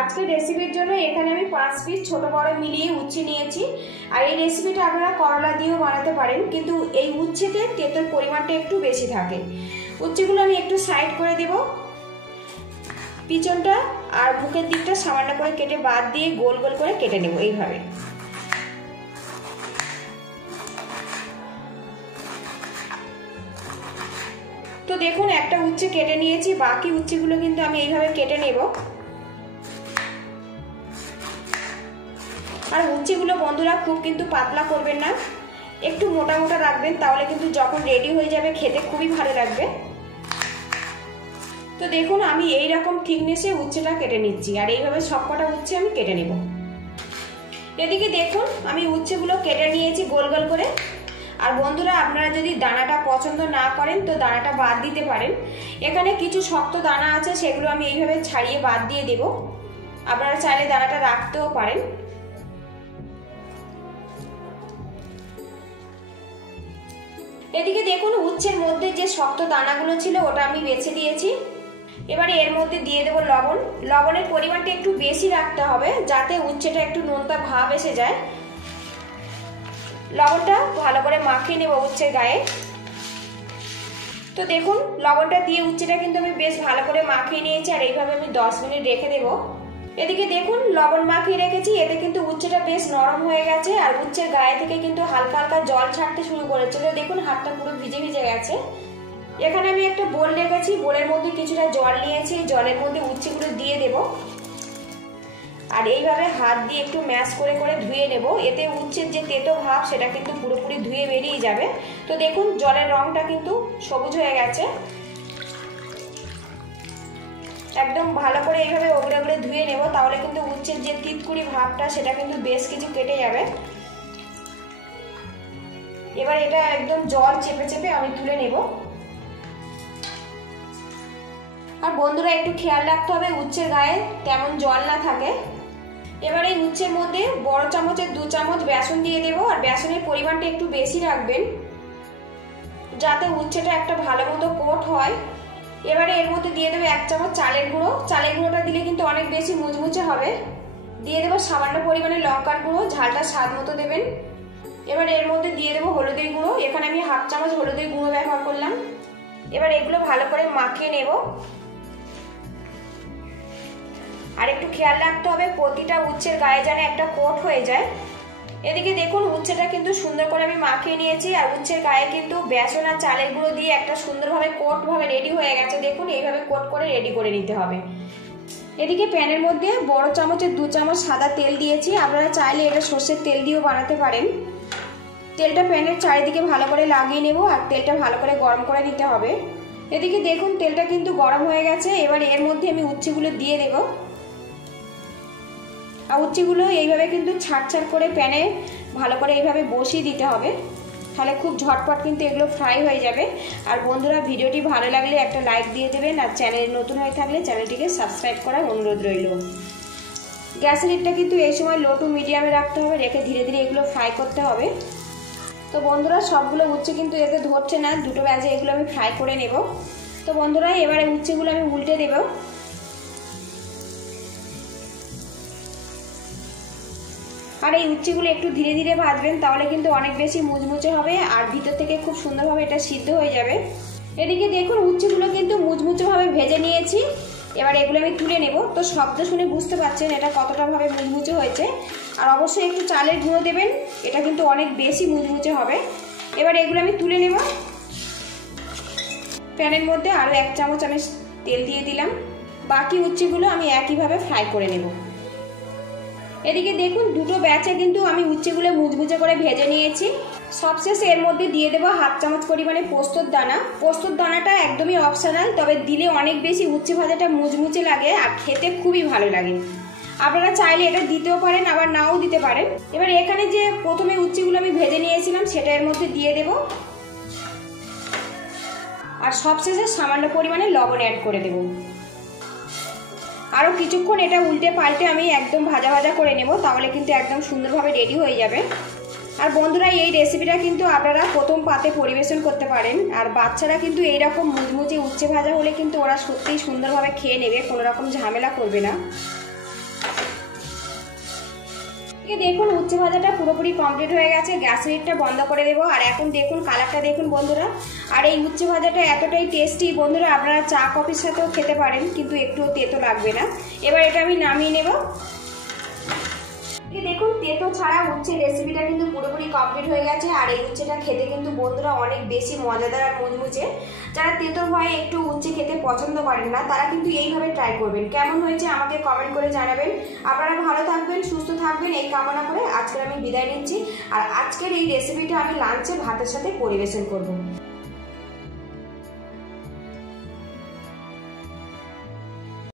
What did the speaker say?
আজকে রেসিপির জন্য এখানে আমি 5 পিস ছোট বড় মিলিয়ে উচ্ছে নিয়েছি। আর এই রেসিপিটা আপনারা করলা দিয়েও বানাতে পারেন, কিন্তু এই উচ্ছেতে তেঁতোর পরিমাণটা একটু বেশি থাকে। উচ্ছেগুলো আমি একটু সাইড করে দেব। পিছনটা আর বুকের দিকটা সামান্য করে কেটে বাদ দিয়ে গোল গোল করে কেটে নেব এইভাবে। তো দেখুন একটা উচ্ছে কেটে নিয়েছি, বাকি উচ্ছেগুলো কিন্তু আমি এইভাবে কেটে নেব। আর উচ্ছেগুলো বন্ধুরা খুব কিন্তু পাতলা করবেন না, একটু মোটা মোটা রাখবেন, তাহলে কিন্তু যখন রেডি হয়ে যাবে খেতে খুবই ভালো লাগবে। তো দেখুন আমি এই রকম থিকনেসে উচ্ছেটা কেটে নিচ্ছি, আর এইভাবে সবকটা উচ্ছে আমি কেটে নেব। এদিকে দেখুন আমি উচ্ছেগুলো কেটে নিয়েছি গোল গোল করে। আর বন্ধুরা আপনারা যদি দানাটা পছন্দ না করেন তো দানাটা বাদ দিতে পারেন। এখানে কিছু শক্ত দানা আছে, সেগুলো আমি এইভাবে ছাড়িয়ে বাদ দিয়ে দেব। আপনারা চাইলে দানাটা রাখতেও পারেন। এদিকে দেখুন উচ্ছের মধ্যে যে শক্ত দানাগুলো ছিল ওটা আমি বেছে দিয়েছি। এবারে এর মধ্যে দিয়ে দেব লবণ। লবণের পরিমাণটা একটু বেশি রাখতে হবে, যাতে উচ্ছেটা একটু নোনতা ভাব এসে যায়। লবণটা ভালো করে মাখিয়ে নেব উচ্ছের গায়ে। তো দেখুন লবণটা দিয়ে উচ্ছেটা কিন্তু আমি বেশ ভালো করে মাখিয়ে নিয়েছি, আর এইভাবে আমি 10 মিনিট রেখে দেব। এদিকে দেখুন লবণ মাখিয়ে রেখেছি, এতে কিন্তু উচ্ছেটা বেশ নরম হয়ে গেছে, আর উচ্ছের গায়ে থেকে কিন্তু হালকা হালকা জল ছাড়তে শুরু করেছে। তো দেখুন হাতটা পুরো ভিজে ভিজে গেছে। এখানে আমি একটা বোল রেখেছি, বোলের মধ্যে কিছুটা জল নিয়েছি, জলের মধ্যে উচ্ছেগুলো দিয়ে দেব। আর এইভাবে হাত দিয়ে একটু ম্যাশ করে করে ধুয়ে নেব, এতে উচ্ছের যে তেতো ভাব সেটা কিন্তু পুরোপুরি ধুয়ে বেরিয়ে যাবে। তো দেখুন জলের রংটা কিন্তু সবুজ হয়ে গেছে। একদম ভালো করে এইভাবে ওগড়ে ওগড়ে ধুয়ে নেব, তাহলে কিন্তু উচ্ছের যে তিতকুড়ি ভাবটা সেটা কিন্তু বেশ কিছু কেটে যাবে। এবার এটা একদম জল চেপে চেপে আমি তুলে নেব। আর বন্ধুরা একটু খেয়াল রাখতে হবে উচ্ছের গায়ে তেমন জল না থাকে। এবার এই উচ্ছের মধ্যে বড় চামচের 2 চামচ বেসন দিয়ে দেব, আর বেসনের পরিমাণটা একটু বেশি রাখবেন, যাতে উচ্ছেটা একটা ভালো মতো কোট হয়। এবারে এর মধ্যে দিয়ে দেবো 1 চামচ চালের গুঁড়ো। চালের গুঁড়োটা দিলে কিন্তু অনেক বেশি মুচমুচে হবে। দিয়ে দেবো সামান্য পরিমাণে লঙ্কার গুঁড়ো, ঝালটা স্বাদ মতো দেবেন। এবার এর মধ্যে দিয়ে দেবো হলুদের গুঁড়ো। এখানে আমি 1/2 চামচ হলুদের গুঁড়ো ব্যবহার করলাম। এবার এগুলো ভালো করে মাখিয়ে নেব। আর একটু খেয়াল রাখতে হবে প্রতিটা উচ্ছের গায়ে যেন একটা কোট হয়ে যায়। এদিকে দেখুন উচ্ছেটা কিন্তু সুন্দর করে আমি মাখিয়ে নিয়েছি, আর উচ্ছের গায়ে কিন্তু বেসন আর চালের গুঁড়ো দিয়ে একটা সুন্দরভাবে কোট ভাবে রেডি হয়ে গেছে। দেখুন এইভাবে কোট করে রেডি করে নিতে হবে। এদিকে প্যানের মধ্যে বড় চামচের 2 চামচ সাদা তেল দিয়েছি। আপনারা চাইলে এটা সর্ষের তেল দিয়েও বানাতে পারেন। তেলটা প্যানের চারিদিকে ভালো করে লাগিয়ে নেব, আর তেলটা ভালো করে গরম করে নিতে হবে। এদিকে দেখুন তেলটা কিন্তু গরম হয়ে গেছে। এবার এর মধ্যে আমি উচ্ছেগুলো দিয়ে দেব। আর উচ্ছেগুলো এইভাবে কিন্তু ছাড় ছাড় করে প্যানে ভালো করে এইভাবে বসিয়ে দিতে হবে, তাহলে খুব ঝটপট কিন্তু এগুলো ফ্রাই হয়ে যাবে। আর বন্ধুরা ভিডিওটি ভালো লাগলে একটা লাইক দিয়ে দেবেন, আর চ্যানেল নতুন হয়ে থাকলে চ্যানেলটিকে সাবস্ক্রাইব করার অনুরোধ রইল। গ্যাসের হিটটা কিন্তু এই সময় লো টু মিডিয়ামে রাখতে হবে, রেখে ধীরে ধীরে এগুলো ফ্রাই করতে হবে। তো বন্ধুরা সবগুলো উচ্ছে কিন্তু এতে ধরছে না, 2টো ব্যাচে এগুলো আমি ফ্রাই করে নেব। তো বন্ধুরা এবারে উচ্ছেগুলো আমি উল্টে দেব। আর এই উচ্ছেগুলো একটু ধীরে ধীরে ভাজবেন, তাহলে কিন্তু অনেক বেশি মুচমুচে হবে, আর ভিতর থেকে খুব সুন্দরভাবে এটা সিদ্ধ হয়ে যাবে। এদিকে দেখুন উচ্ছেগুলো কিন্তু মুচমুচেভাবে ভেজে নিয়েছি। এবার এগুলো আমি তুলে নেব। তো শব্দ শুনে বুঝতে পারছেন এটা কতটা ভাবে মুচমুচে হয়েছে। আর অবশ্যই একটু চালের গুঁড়ো দেবেন, এটা কিন্তু অনেক বেশি মুচমুচে হবে। এবার এগুলো আমি তুলে নেব। প্যানের মধ্যে আরও 1 চামচ আমি তেল দিয়ে দিলাম। বাকি উচ্ছেগুলো আমি একইভাবে ফ্রাই করে নেব। এদিকে দেখুন 2টো ব্যাচে কিন্তু আমি উচ্ছেগুলো মুচমুচে করে ভেজে নিয়েছি। সবশেষে এর মধ্যে দিয়ে দেবো 1/2 চামচ পরিমাণে পোস্তর দানা। পোস্তর দানাটা একদমই অপশনাল, তবে দিলে অনেক বেশি উচ্ছে ভাজাটা মুচমুচে লাগে আর খেতে খুবই ভালো লাগে। আপনারা চাইলে এটা দিতেও পারেন, আবার নাও দিতে পারেন। এবার এখানে যে প্রথমে উচ্ছেগুলো আমি ভেজে নিয়েছিলাম সেটা এর মধ্যে দিয়ে দেব, আর সবশেষে সামান্য পরিমাণে লবণ অ্যাড করে দেব। আরও কিছুক্ষণ এটা উল্টে পাল্টে আমি একদম ভাজা ভাজা করে নেব, তাহলে কিন্তু একদম সুন্দরভাবে রেডি হয়ে যাবে। আর বন্ধুরা এই রেসিপিটা কিন্তু আপনারা প্রথম পাতে পরিবেশন করতে পারেন, আর বাচ্চারা কিন্তু এইরকম মুচমুচে উচ্ছে ভাজা হলে কিন্তু ওরা সত্যিই সুন্দরভাবে খেয়ে নেবে, কোনো রকম ঝামেলা করবে না। দেখুন উচ্ছে ভাজাটা পুরোপুরি কমপ্লিট হয়ে গেছে, গ্যাস লিডটা বন্ধ করে দেবো। আর এখন দেখুন কালারটা দেখুন বন্ধুরা। আর এই উচ্ছে ভাজাটা এতটাই টেস্টি বন্ধুরা, আপনারা চা কফির সাথেও খেতে পারেন, কিন্তু একটুও তেতো লাগবে না। এবার এটা আমি নামিয়ে নেব। দেখুন তেতো ছাড়া উচ্ছের রেসিপিটা কিন্তু পুরোপুরি কমপ্লিট হয়ে গেছে। আর এই উচ্ছেটা খেতে কিন্তু বন্ধুরা অনেক বেশি মজাদার আর মুচমুচে। যারা তেতো ভয়ে একটু উচ্ছে খেতে পছন্দ করেন না, তারা কিন্তু এইভাবে ট্রাই করবেন। কেমন হয়েছে আমাকে কমেন্ট করে জানাবেন। আপনারা ভালো থাকবেন, সুস্থ থাকবেন এই কামনা করে আজকের আমি বিদায় নিচ্ছি। আর আজকের এই রেসিপিটা আমি লাঞ্চে ভাতের সাথে পরিবেশন করব।